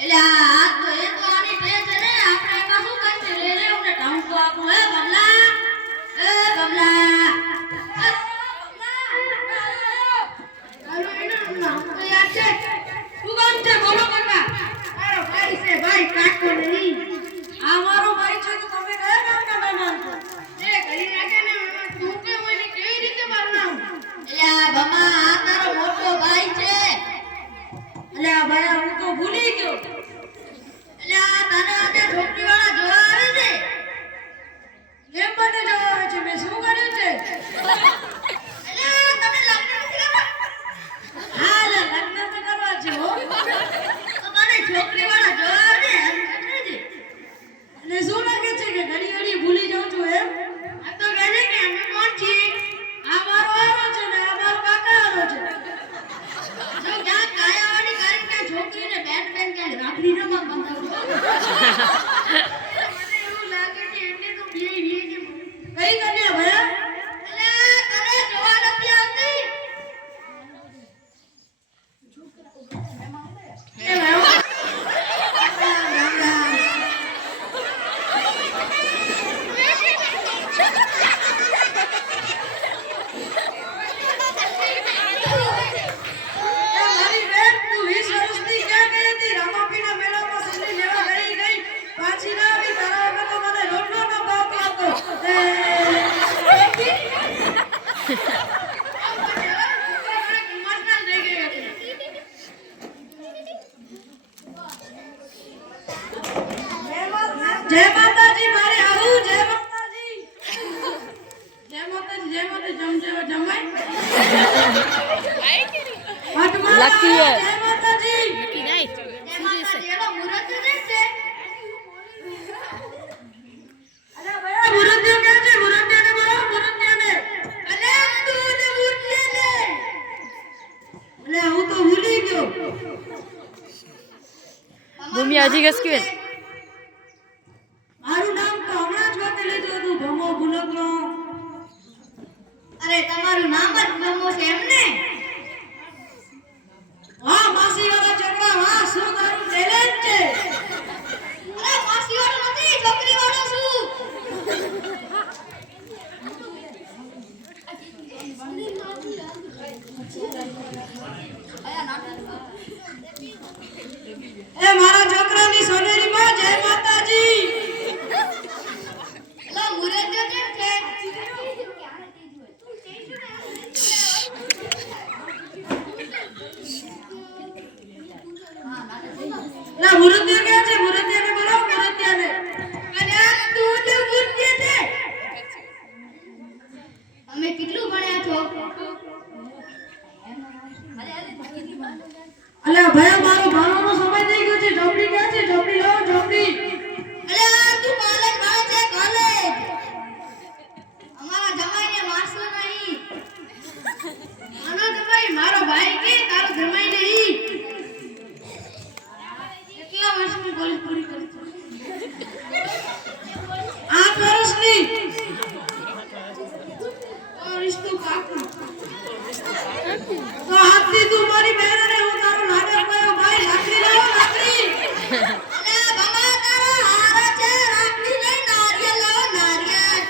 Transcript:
એટલે આ તો એ તો આની બે છે ને આપણે એમાં શું કરશે લે લે ઉને ઢાઉં તો આપું હે બમલા એ બમલા હાલો એને ના તો યાર છે તું કોણ છે બોલો કાકા મારો ભાઈ છે ભાઈ કાકો નહીં આ મારો ભાઈ છે તો તમે કયા ગામના મહેમાન છો એ કરી નાખે ને તું કે મને કેવી રીતે મારનાવ એલા બમા આ તારો મોટો ભાઈ છે એલા ભાઈ હું તો ભૂલી ગયો એલા તને આજે છોકરીવાળા જોવા આવે છે કેમ મને જોવા આવે છે મેં શું કર્યું છે એલા તમે લગ્ન નથી કરવા હા લે લગ્ન તો કરવા છે હો તો તને છોકરીવાળા જોવા આવે છે અને શું લાગે છે કે ઘડી ઘડી ભૂલી જાઉં છું એમ આ તો કહે છે કે અમે કોણ છીએ આ મારો આરો છે ને આ મારો કાકા આરો છે જો ક્યાં કાયાવાડી કરીને કે છોકરીને બેટ બેન કે રાખડી ન બંધાવું મને એવું લાગે કે એને તો બે કઈ કન્યા ભયા એટલે તને જોવા નથી આવતી એ ભાઈ જય માતાજી મારે આવું જય માતાજી જય માતાજી જય માતાજી જમાય લકી જય માતાજી લકી નાઈટ જય માતાજી એનો મુરત છે અરે ભાઈ મુરત કે છે મુરત ને બોલો મુરત ને અલે તું ને મુરત ને અલે હું તો ભૂલી ગયો ભૂમિ હજી ગસકી મારું નામ તો હમણાં જ વાતે લીધું હતું ભમો ભૂલકનો અરે તમારું નામ જ ભમો છે એમને વાહ માસી વાળા છોકરા વાહ શું તારું ટેલેન્ટ છે અરે માસી વાળો નથી છોકરી વાળો છું એ મારા છોકરાની સોનેરી માં જય માતાજી લો મુરત જો છે ના મુરત કે છે મુરત ને બોલો મુરત ને અરે તું ને મુરત છે તમે કેટલું ભણ્યા છો અલે ભાઈ મારો ભણવાનો સમય થઈ ગયો છે ઝોપડી ક્યાં છે ઝોપડી લો ઝોપડી અલે તું કોલેજ ભણે છે કોલેજ અમારા જમાઈને મારશો નહીં આનો જમાઈ મારો ભાઈ કે તારો જમાઈ નહીં કેટલા વર્ષની કોલેજ પૂરી કરી 8 વર્ષની રિશ્તો કાકા તો હાથથી તું મારી બહેન અને હું તારો નાટક કર્યો ભાઈ લાકડી લાવો લાકડી અલે બાબા તારો હારો છે લાકડી નહીં નારિયેળ લાવો નારિયેળ